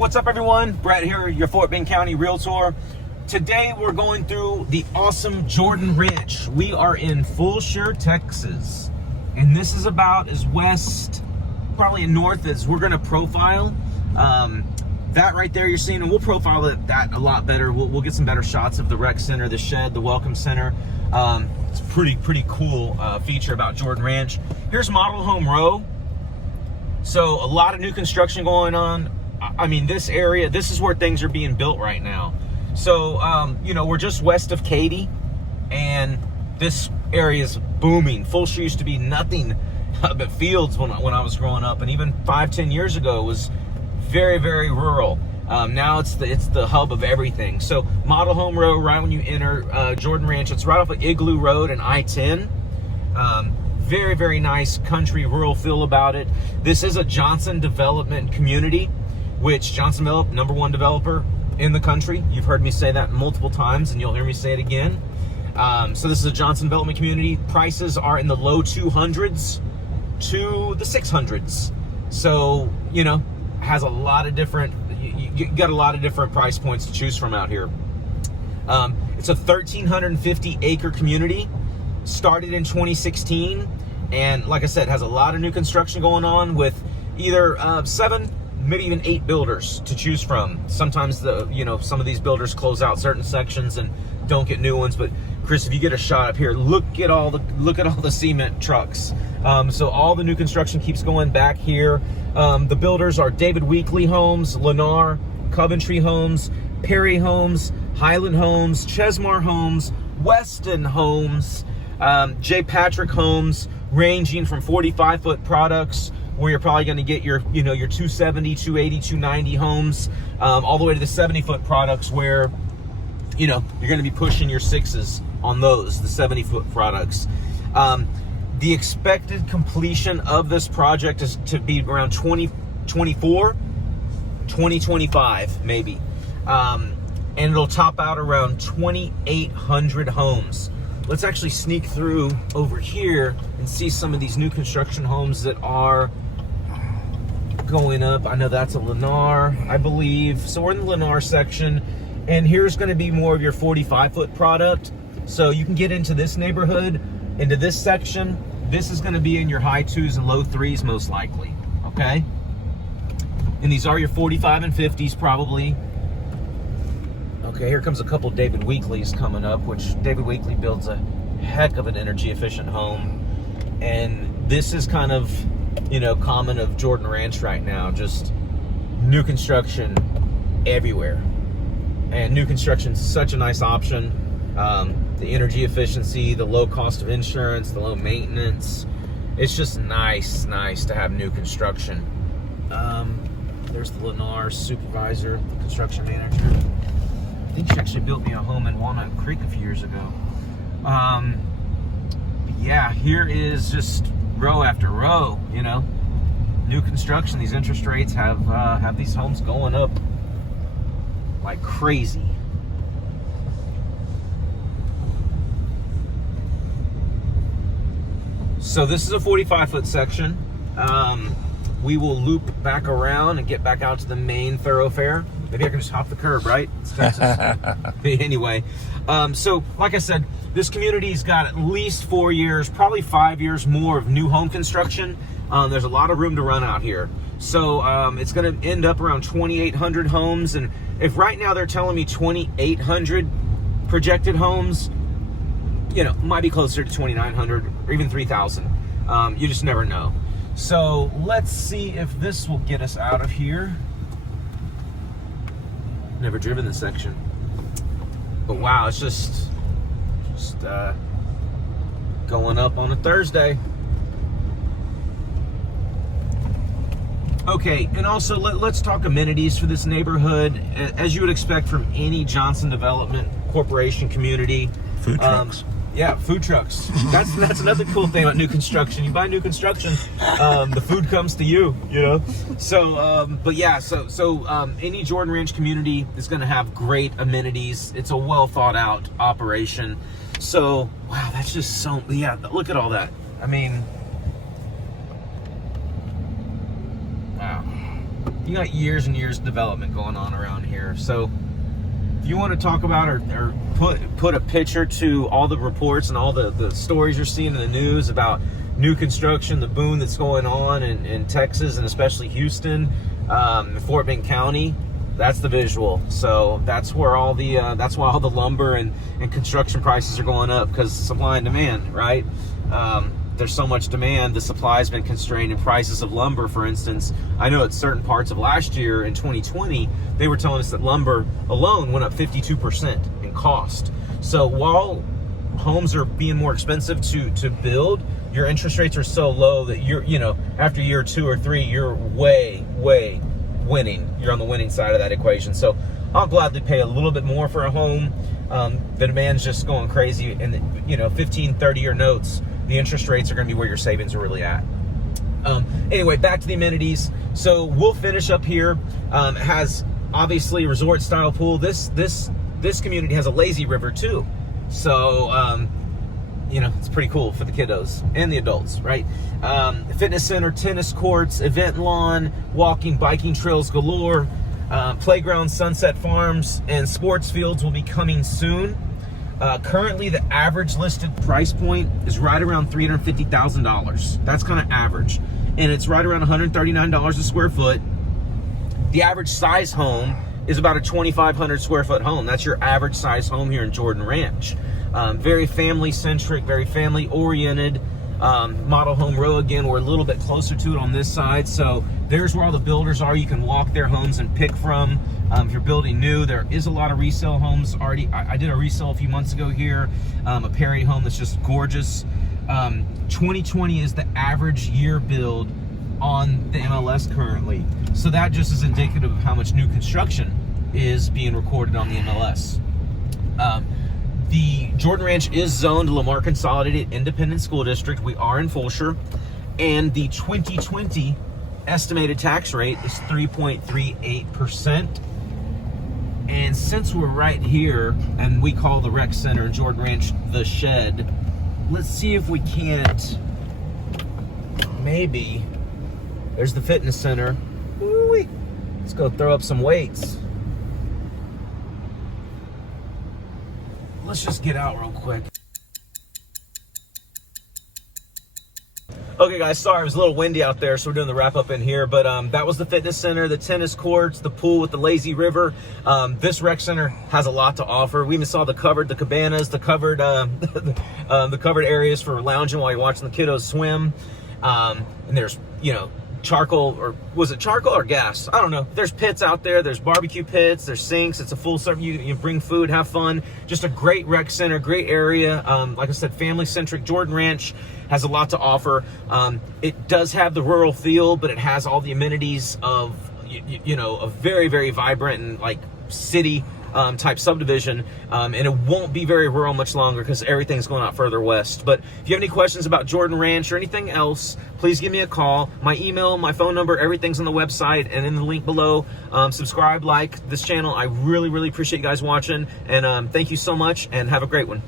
What's up, everyone? Brett here, your Fort Bend County Realtor. Today we're going through the awesome Georgian Ranch. We are in Fulshear, Texas, and this is about as west, probably north as we're going to profile. That right there you're seeing, and we'll profile that a lot better. We'll get some better shots of the rec center, the shed, the welcome center. It's a pretty cool feature about Georgian Ranch. Here's Model Home Row. So a lot of new construction going on. I mean, this area, this is where things are being built right now. So, you know, we're just west of Katy, and this area is booming. Fulshear used to be nothing but fields when I was growing up, and even 5-10 years ago it was very rural. Now it's the hub of everything. So Model Home Row, right when you enter Georgian Ranch, it's right off of Igloo Road and I-10. Very nice country rural feel about it. This is a Johnson development community, which Johnson Develop, #1 developer in the country. You've heard me say that multiple times, and you'll hear me say it again. So this is a Johnson development community. Prices are in the low 200s to the 600s. So, you know, has a lot of different, you got a lot of different price points to choose from out here. It's a 1,350 acre community, started in 2016. And like I said, has a lot of new construction going on with either 7, maybe even 8 builders to choose from. Sometimes some of these builders close out certain sections and don't get new ones. But Chris, if you get a shot up here, look at all the cement trucks. So all the new construction keeps going back here. The builders are David Weekley Homes, Lennar, Coventry Homes, Prairie Homes, Highland Homes, Chesmar Homes, Weston Homes, J. Patrick Homes, ranging from 45-foot products, where you're probably going to get your 270, 280, 290 homes, all the way to the 70-foot products, where you're going to be pushing your 6s on those, the 70-foot products. The expected completion of this project is to be around 2024, 2025 maybe, and it'll top out around 2,800 homes. Let's actually sneak through over here and see some of these new construction homes that are going up. I know that's a Lennar, I believe. So we're in the Lennar section, and here's going to be more of your 45-foot product. So you can get into this neighborhood, into this section. This is going to be in your high 2s and low 3s most likely, okay? And these are your 45 and 50s probably. Okay, here comes a couple David Weekleys coming up, which David Weekley builds a heck of an energy efficient home. And this is kind of, common of Georgian Ranch right now, just new construction everywhere. And new construction is such a nice option. The energy efficiency, the low cost of insurance, the low maintenance. It's just nice to have new construction. There's the Lennar supervisor, the construction manager. I think she actually built me a home in Walnut Creek a few years ago. Yeah, here is just row after row, new construction. These interest rates have these homes going up like crazy. So this is a 45-foot section. We will loop back around and get back out to the main thoroughfare. Maybe I can just hop the curb, right? It's Texas. Anyway, so like I said, this community's got at least 4 years, probably 5 years more of new home construction. There's a lot of room to run out here. So it's going to end up around 2,800 homes. And if right now they're telling me 2,800 projected homes, might be closer to 2,900 or even 3,000. You just never know. So let's see if this will get us out of here. Never driven this section, but wow, it's just going up on a Thursday. Okay, and also let's talk amenities for this neighborhood, as you would expect from any Johnson Development Corporation community. Food trucks. Yeah, food trucks. That's another cool thing about new construction. You buy new construction, the food comes to you, So, but yeah, so any Georgian Ranch community is going to have great amenities. It's a well thought out operation. So, wow, that's just so, yeah, look at all that. I mean, wow. you got years and years of development going on around here. So if you want to talk about or put a picture to all the reports and all the stories you're seeing in the news about new construction, the boom that's going on in Texas and especially Houston, Fort Bend County, that's the visual. So that's where all the that's why all the lumber and construction prices are going up, because supply and demand, right? There's so much demand, the supply has been constrained, and prices of lumber, for instance, I know at certain parts of last year in 2020, they were telling us that lumber alone went up 52% in cost. So while homes are being more expensive to build, your interest rates are so low that you're, after year 2 or 3, you're way winning. You're on the winning side of that equation. So I'll gladly pay a little bit more for a home. The demand's just going crazy, and 15, 30-year notes, the interest rates are going to be where your savings are really at. Anyway, back to the amenities. So we'll finish up here. It has obviously resort style pool. This community has a lazy river too. So it's pretty cool for the kiddos and the adults, right? Fitness center, tennis courts, event lawn, walking, biking trails galore, playground, sunset farms, and sports fields will be coming soon. Currently, the average listed price point is right around $350,000. That's kind of average. And it's right around $139 a square foot. The average size home is about a 2,500 square foot home. That's your average size home here in Jordan Ranch. Very family centric, very family oriented. Model home row, again, we're a little bit closer to it on this side. So there's where all the builders are. You can walk their homes and pick from. If you're building new, there is a lot of resale homes already. I did a resale a few months ago here, a Prairie home that's just gorgeous. 2020 is the average year build on the MLS currently. So that just is indicative of how much new construction is being recorded on the MLS. The Jordan Ranch is zoned Lamar Consolidated Independent School District. We are in Fulshear, and the 2020 estimated tax rate is 3.38%. And since we're right here, and we call the rec center in Jordan Ranch the Shed, let's see if we can't, maybe, there's the fitness center. Ooh-wee. Let's go throw up some weights. Let's just get out real quick. Okay guys, sorry, it was a little windy out there, so we're doing the wrap up in here, but that was the fitness center, the tennis courts, the pool with the lazy river. This rec center has a lot to offer. We even saw the cabanas, the covered areas for lounging while you're watching the kiddos swim. And there's, charcoal, or was it charcoal or gas? I don't know. There's pits out there. There's barbecue pits. There's sinks. It's a full service. You bring food, have fun. Just a great rec center, great area. Like I said, family centric. Jordan Ranch has a lot to offer. It does have the rural feel, but it has all the amenities of a very, very vibrant and like city type subdivision, and it won't be very rural much longer because everything's going out further west. But if you have any questions about Jordan Ranch or anything else, please give me a call. My email, my phone number, everything's on the website and in the link below. Subscribe, like this channel. I really, really appreciate you guys watching, and thank you so much, and have a great one.